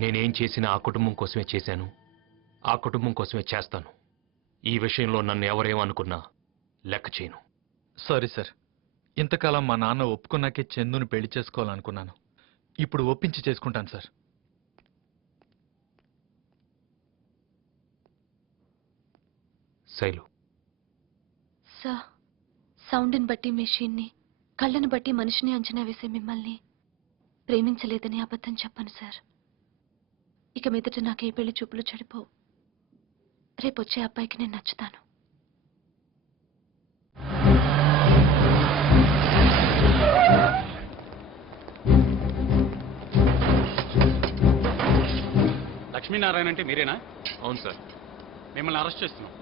నేనేం చేసినా ఆ కుటుంబం కోసమే చేశాను, ఆ కుటుంబం కోసమే చేస్తాను. ఈ విషయంలో నన్ను ఎవరేమనుకున్నా లెక్క చేయను. సారీ సార్, ఇంతకాలం మా నాన్న ఒప్పుకున్నాకే చందుని పెళ్లి చేసుకోవాలనుకున్నాను. ఇప్పుడు ఒప్పించి చేసుకుంటాను సార్. శైలు, సార్, సౌండ్ని బట్టి మెషిన్ని, కళ్ళని బట్టి మనిషిని అంచనా వేసే మిమ్మల్ని ప్రేమించలేదని అబద్ధం చెప్పను సార్. ఇక మీదట నాకే పెళ్లి చూపులు చెడిపోవు. రేపొచ్చే అబ్బాయికి నేను నచ్చుతాను. లక్ష్మీనారాయణ అంటే మీరేనా? అవును సార్. మిమ్మల్ని అరెస్ట్ చేస్తున్నాం.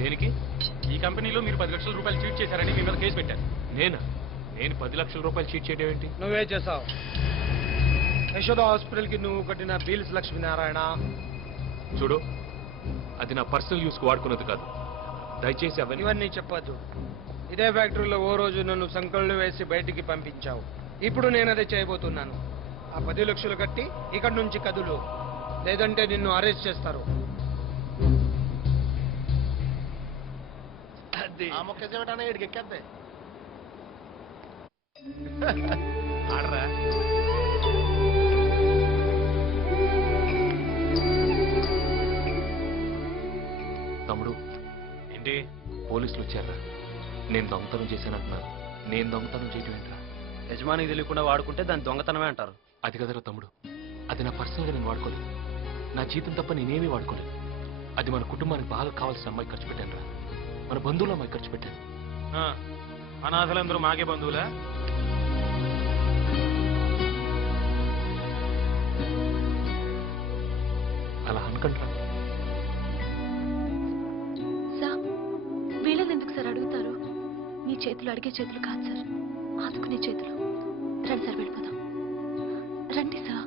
దేనికి? ఈ కంపెనీలో మీరు 10 లక్షల రూపాయలు చీట్ చేశారని మీ మీద కేసు పెట్టారు. నేను 10 లక్షల రూపాయలు చీట్ చేయడం ఏంటి? నువ్వే చేసావు. యశోద హాస్పిటల్కి నువ్వు కట్టిన బిల్స్ లక్ష్మీనారాయణ. చూడు, అది నా పర్సనల్ యూస్కి వాడుకున్నది కాదు. దయచేసి ఇవన్నీ చెప్పొద్దు. ఇదే ఫ్యాక్టరీలో ఓ రోజు నన్ను సంకళ్ళు వేసి బయటికి పంపించావు. ఇప్పుడు నేను అదే చేయబోతున్నాను. ఆ 10 లక్షలు కట్టి ఇక్కడి నుంచి కదులు, లేదంటే నిన్ను అరెస్ట్ చేస్తారు. ఆ మొక్క చెమటానే ఇడికి ఎక్కేద్దే. ఆడరా. తమ్ముడు, ఏంటి? పోలీసులు వచ్చారా? నేను దొంగతనం చేశానంటున్నారు. నేను దొంగతనం చేయటం ఏంట్రా? యజమానికి తెలియకుండా వాడుకుంటే దాని దొంగతనమే అంటారు. అది కదరా తమ్ముడు, అది నా పర్సనల్గా నేను వాడుకోలేదు. నా జీతం తప్ప నేనేమీ వాడుకోలేదు. అది మన కుటుంబానికి బాగా కావాల్సిన అమ్మాయి ఖర్చు పెట్టాను రా. మన బంధువుల అమ్మాయి ఖర్చు పెట్టాను. అనాథలందరూ మాకే బంధువులా? అలా అనకండ్రా. సార్, వీళ్ళని ఎందుకు సార్ అడుగుతారు? మీ చేతులు అడిగే చేతులు కాదు సార్, ఆదుకునే చేతులు. రండి సార్, వెళ్ళిపోదాం. రండి సార్.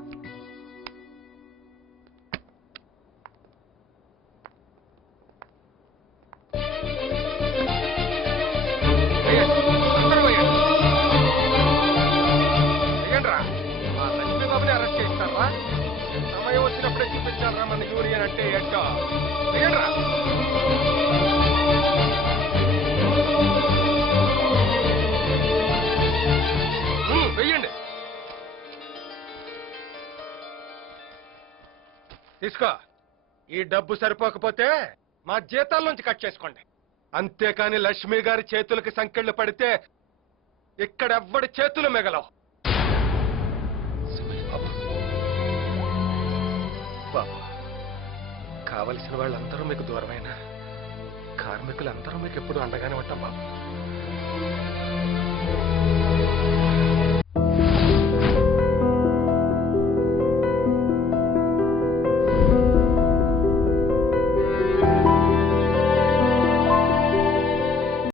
మా లక్ష్మీ బాబుని అరెస్ట్ చేస్తారా? సమయం వచ్చినప్పుడే చూపించాలరా మన యూరియన్ అంటే ఎట్టో. వేయండిరా. వెయ్యండి. తీసుకో. ఈ డబ్బు సరిపోకపోతే మా జీతాల్లోంచి కట్ చేసుకోండి. అంతేకాని లక్ష్మి గారి చేతులకి సంకెళ్ళు పడితే ఇక్కడెవ్వడి చేతులు మిగలవు. బాబు, కావలసిన వాళ్ళందరూ మీకు దూరమైన, కార్మికులందరూ మీకు ఎప్పుడు అండగానే ఉంటాం బాబు.